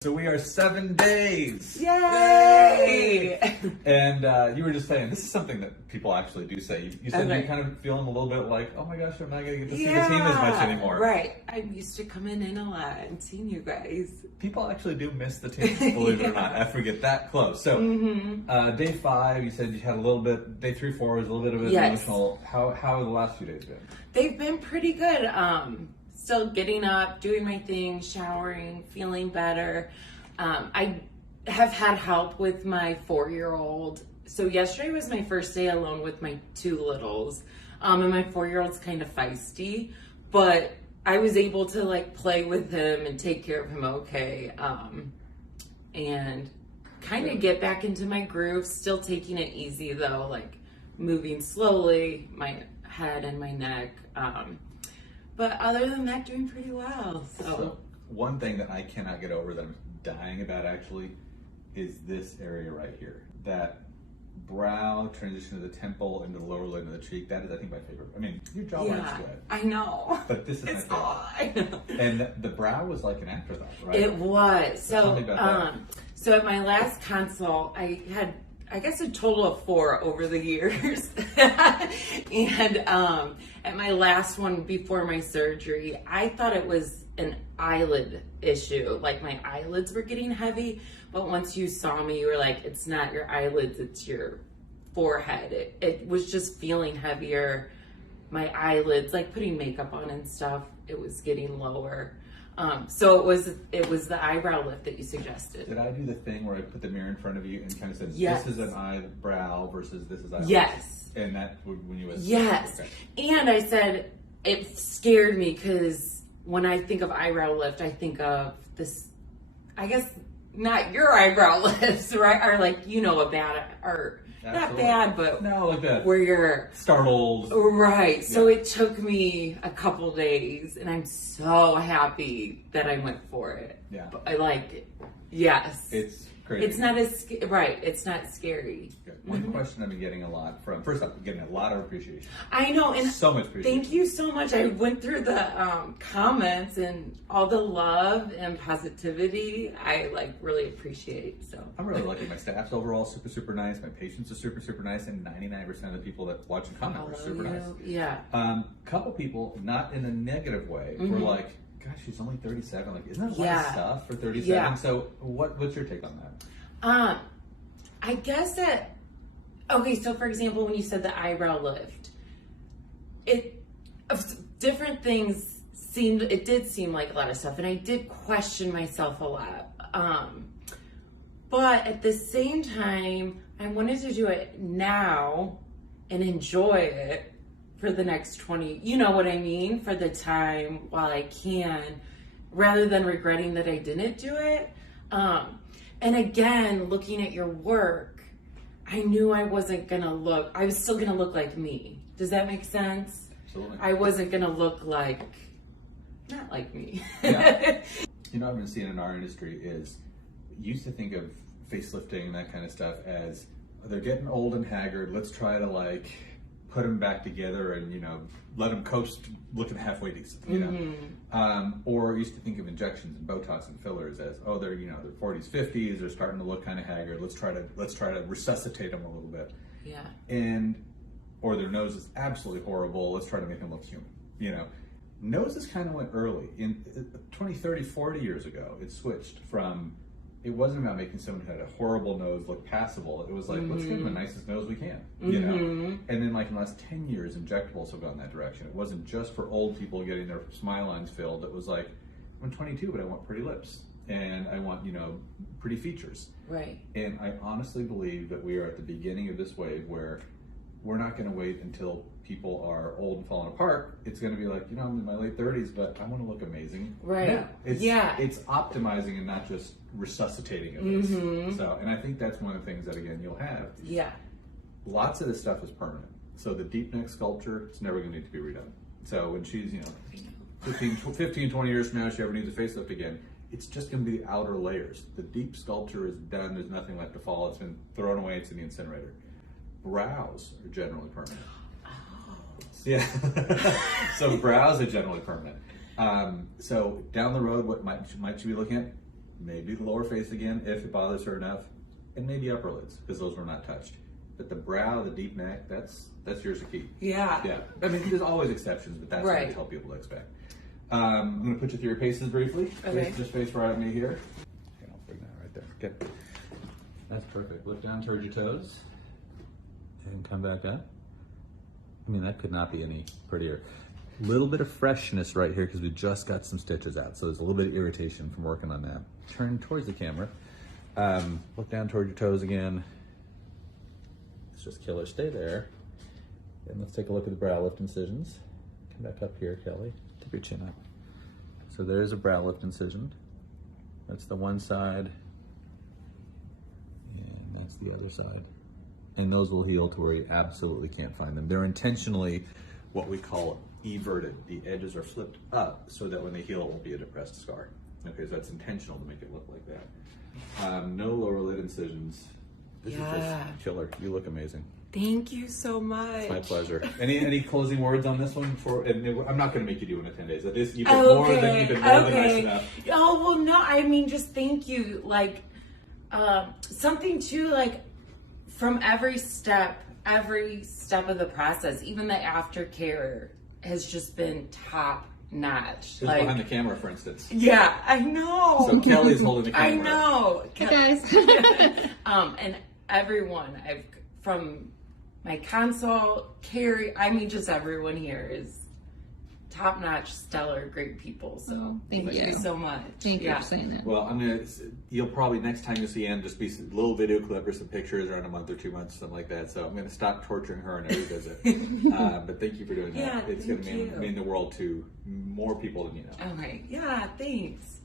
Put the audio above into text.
So we are 7 days. Yay! And you were just saying, this is something that people actually do say. You said Okay. you're kind of feeling a little bit like, oh my gosh, I'm not going to get to see the team as much anymore. Right. I'm used to coming in a lot and seeing you guys. People actually do miss the team, believe it or not, after we get that close. So day 5, you said you had a little bit, day 3, 4 was a little bit of an emotional. How have the last few days been? They've been pretty good. Still getting up, doing my thing, showering, feeling better. I have had help with my 4-year-old. So yesterday was my first day alone with my 2 littles. And my 4-year-old's kind of feisty, but I was able to like play with him and take care of him okay. And kind of get back into my groove, still taking it easy though, like moving slowly, my head and my neck. But other than that, doing pretty well. So one thing that I cannot get over that I'm dying about actually is this area right here. That brow transition to the temple into the lower lid of the cheek. That is, I think, my favorite. I mean, your jawline's good. I know. But this is my favorite. I know. And the brow was like an afterthought, right? It was. Tell me about that. So at my last consult, I had, I guess, a total of 4 over the years. And at my last one before my surgery, I thought it was an eyelid issue. Like my eyelids were getting heavy, but once you saw me, you were like, it's not your eyelids, it's your forehead. It was just feeling heavier. My eyelids, like putting makeup on and stuff, it was getting lower. So it was the eyebrow lift that you suggested. Did I do the thing where I put the mirror in front of you and kind of said, Yes. this is an eyebrow versus this is eyebrow? Yes. And that when you was Yes. Okay. And I said, it scared me because when I think of eyebrow lift, I think of this, I guess, not your eyebrow lifts, right? Or like, a bad, or not bad, but no, like that. Where you're startled. Right. So it took me a couple days and I'm so happy that I went for it. Yeah. But I like it. Yes. It's crazy. It's not right. It's not scary. Good. One question I've been getting a lot from, first off, I'm getting a lot of appreciation. I know. And so much appreciation. Thank you so much. I went through the comments and all the love and positivity. I really appreciate. So I'm really lucky. My staff's overall super, super nice. My patients are super, super nice. And 99% of the people that watch and comment are super nice. Yeah. Couple people, not in a negative way, were like, gosh, she's only 37. Like, isn't that a lot of stuff for 37? Yeah. So what's your take on that? I guess that, okay, so for example, when you said the eyebrow lift, different things it did seem like a lot of stuff, and I did question myself a lot. But at the same time, I wanted to do it now and enjoy it for the next 20, you know what I mean? For the time while I can, rather than regretting that I didn't do it. And again, looking at your work, I knew I was still gonna look like me. Does that make sense? Absolutely. I wasn't gonna look not like me. Yeah. I've been seeing in our industry is, used to think of facelifting and that kind of stuff as, they're getting old and haggard, let's try to put them back together and, let them coast looking halfway decent, or used to think of injections and Botox and fillers as, they're 40s, 50s, they're starting to look kind of haggard. Let's try to resuscitate them a little bit. Yeah. Or their nose is absolutely horrible. Let's try to make them look human. Noses kind of went early. In 20, 30, 40 years ago, it switched from, it wasn't about making someone who had a horrible nose look passable. It was like, let's give them the nicest nose we can, And then in the last 10 years, injectables have gone that direction. It wasn't just for old people getting their smile lines filled. It was like, I'm 22, but I want pretty lips. And I want, pretty features. Right. And I honestly believe that we are at the beginning of this wave where we're not going to wait until people are old and falling apart. It's going to be like, I'm in my late 30s, but I want to look amazing. Right. Now. It's optimizing and not just resuscitating of this. So, and I think that's one of the things that, again, you'll have. Yeah. Lots of this stuff is permanent. So the deep neck sculpture, it's never going to need to be redone. So when she's, 15, 20 years from now, she ever needs a facelift again, it's just going to be the outer layers. The deep sculpture is done. There's nothing left to fall. It's been thrown away. It's in the incinerator. Brows are generally permanent. Yeah. So brows are generally permanent. So down the road, what might you be looking at? maybe the lower face again if it bothers her enough, and maybe upper lids because those were not touched. But the brow, the deep neck, that's yours to keep. Yeah. Yeah. I mean, there's always exceptions, but that's what I tell people to expect. I'm going to put you through your paces briefly. Okay. Just face right at me here. Okay, I'll bring that right there. Okay. That's perfect. Look down towards your toes and come back up. I mean, that could not be any prettier. Little bit of freshness right here because we just got some stitches out, so there's a little bit of irritation from working on that. Turn towards the camera. Look down toward your toes again. It's just killer. Stay there. And let's take a look at the brow lift incisions. Come back up here, Kelly. Tip your chin up. So there's a brow lift incision. That's the one side. And that's the other side. And those will heal to where you absolutely can't find them. They're intentionally what we call everted. The edges are flipped up so that when they heal, it won't be a depressed scar. Okay, so that's intentional to make it look like that. No lower lid incisions. This is just killer. You look amazing. Thank you so much. It's my pleasure. Any closing words on this one? I'm not going to make you do it in 10 days. You've been more than nice enough. Oh well, no. I mean, just thank you. Like something too. Like from every step of the process, even the aftercare has just been top notch. Just like behind the camera, for instance. Yeah, I know. So Kelly's holding the camera. I know. Hey guys. And everyone, from my consult, Carrie, I mean, just everyone here is top notch, stellar, great people. So thank you so much. Thank you for saying that. Well, you'll probably next time you see Ann just be a little video clip or some pictures around a month or 2 months, something like that. So I'm going to stop torturing her on every visit. But thank you for doing that. It's going to mean the world to more people than you know. Okay. Yeah. Thanks.